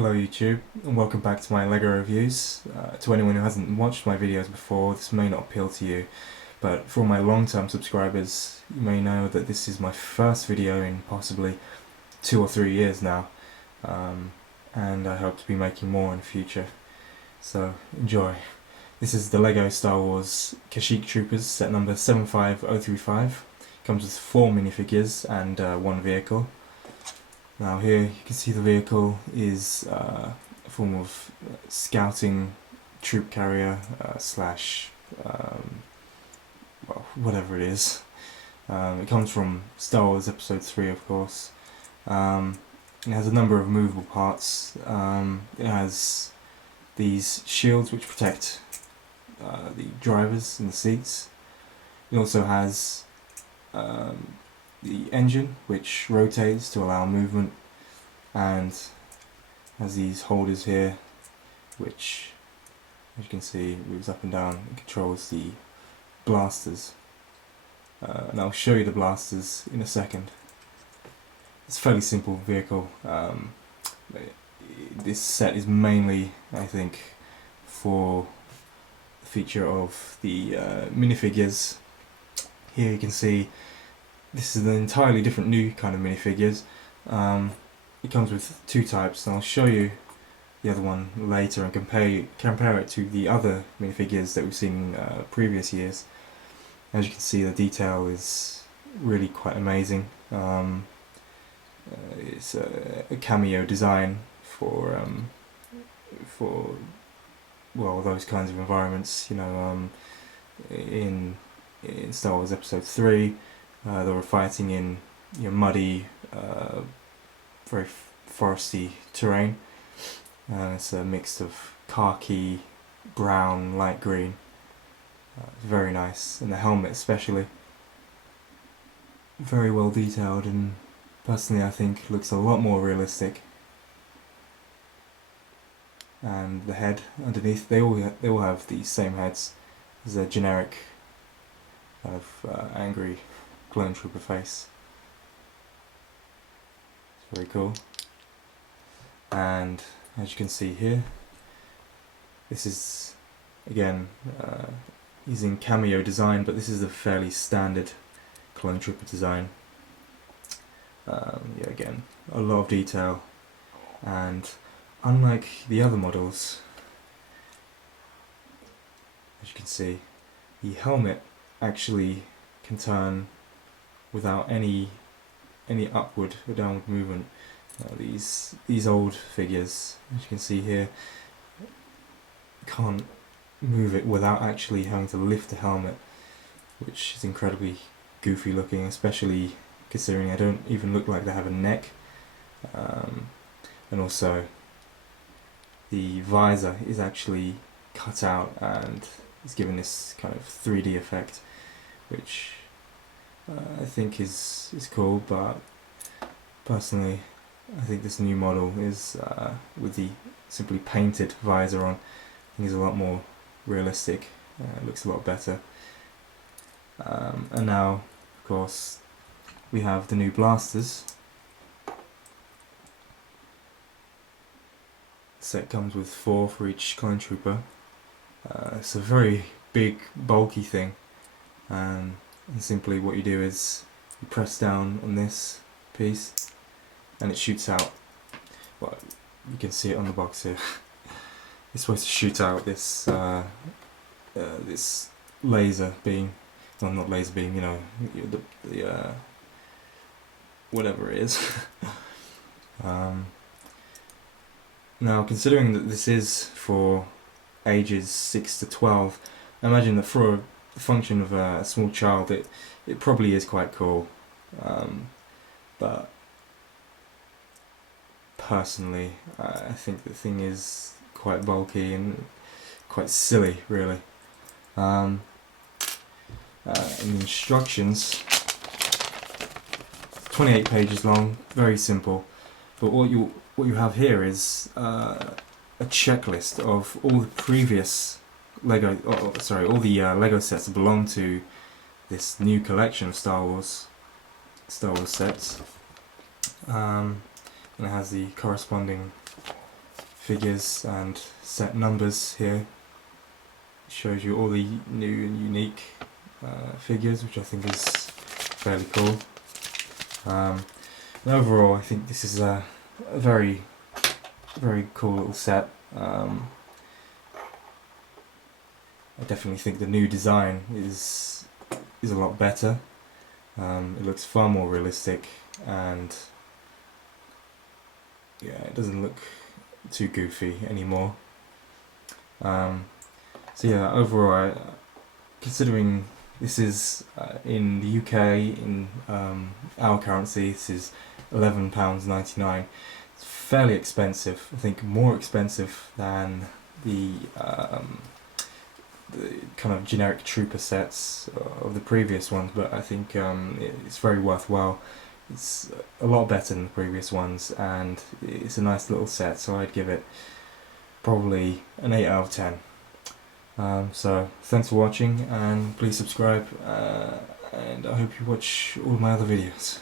Hello YouTube, and welcome back to my LEGO reviews. To anyone who hasn't watched my videos before, this may not appeal to you, but for my long-term subscribers, you may know that this is my first video in possibly 2 or 3 years now, and I hope to be making more in the future, so enjoy. This is the LEGO Star Wars Kashyyyk Troopers set number 75035. Comes with 4 minifigures and 1 vehicle. Now here you can see the vehicle is a form of scouting troop carrier slash well, whatever it is. It comes from Star Wars Episode 3, of course. It has a number of movable parts. It has these shields which protect the drivers in the seats. It also has the engine, which rotates to allow movement, and has these holders here which, as you can see, moves up and down and controls the blasters, and I'll show you the blasters in a second. It's a fairly simple vehicle. This set is mainly, I think, for the feature of the minifigures. Here you can see this is an entirely different new kind of minifigures. It comes with 2 types, and I'll show you the other one later and compare it to the other minifigures that we've seen in previous years. As you can see, the detail is really quite amazing. It's a cameo design for well, those kinds of environments. You know, in Star Wars Episode 3. They were fighting in muddy, very foresty terrain. It's a mix of khaki, brown, light green. Very nice, and the helmet especially. Very well detailed, and personally I think looks a lot more realistic. And the head underneath, they all have the same heads as a generic kind of angry clone trooper face. It's very cool. And as you can see here, this is again using cameo design, but this is a fairly standard clone trooper design. Yeah, again, a lot of detail, and unlike the other models, as you can see, the helmet actually can turn without any upward or downward movement. These old figures, as you can see here, can't move it without actually having to lift the helmet, which is incredibly goofy looking, especially considering they don't even look like they have a neck. And also the visor is actually cut out and is given this kind of 3D effect, which I think is cool, but personally I think this new model is, with the simply painted visor on, I think is a lot more realistic. It looks a lot better. And now, of course, we have the new blasters. The set comes with 4 for each clone trooper. It's a very big, bulky thing. And simply what you do is you press down on this piece and it shoots out. Well, you can see it on the box here. It's supposed to shoot out this this laser beam. Well, not laser beam, you know, the whatever it is. Now, considering that this is for ages 6 to 12, I imagine that for a function of a small child, it probably is quite cool, but personally I think the thing is quite bulky and quite silly, really. And the instructions, 28 pages long, very simple, but what you have here is a checklist of all the previous Lego, all the Lego sets that belong to this new collection of Star Wars sets. And it has the corresponding figures and set numbers here. It shows you all the new and unique figures, which I think is fairly cool. And overall, I think this is a very cool little set. I definitely think the new design is a lot better. It looks far more realistic, and yeah, it doesn't look too goofy anymore. So yeah, overall, considering this is in the UK in our currency, this is £11.99. It's fairly expensive. I think more expensive than the kind of generic trooper sets of the previous ones, but I think it's very worthwhile. It's a lot better than the previous ones, and it's a nice little set, so I'd give it probably an 8 out of 10. So thanks for watching, and please subscribe, and I hope you watch all my other videos.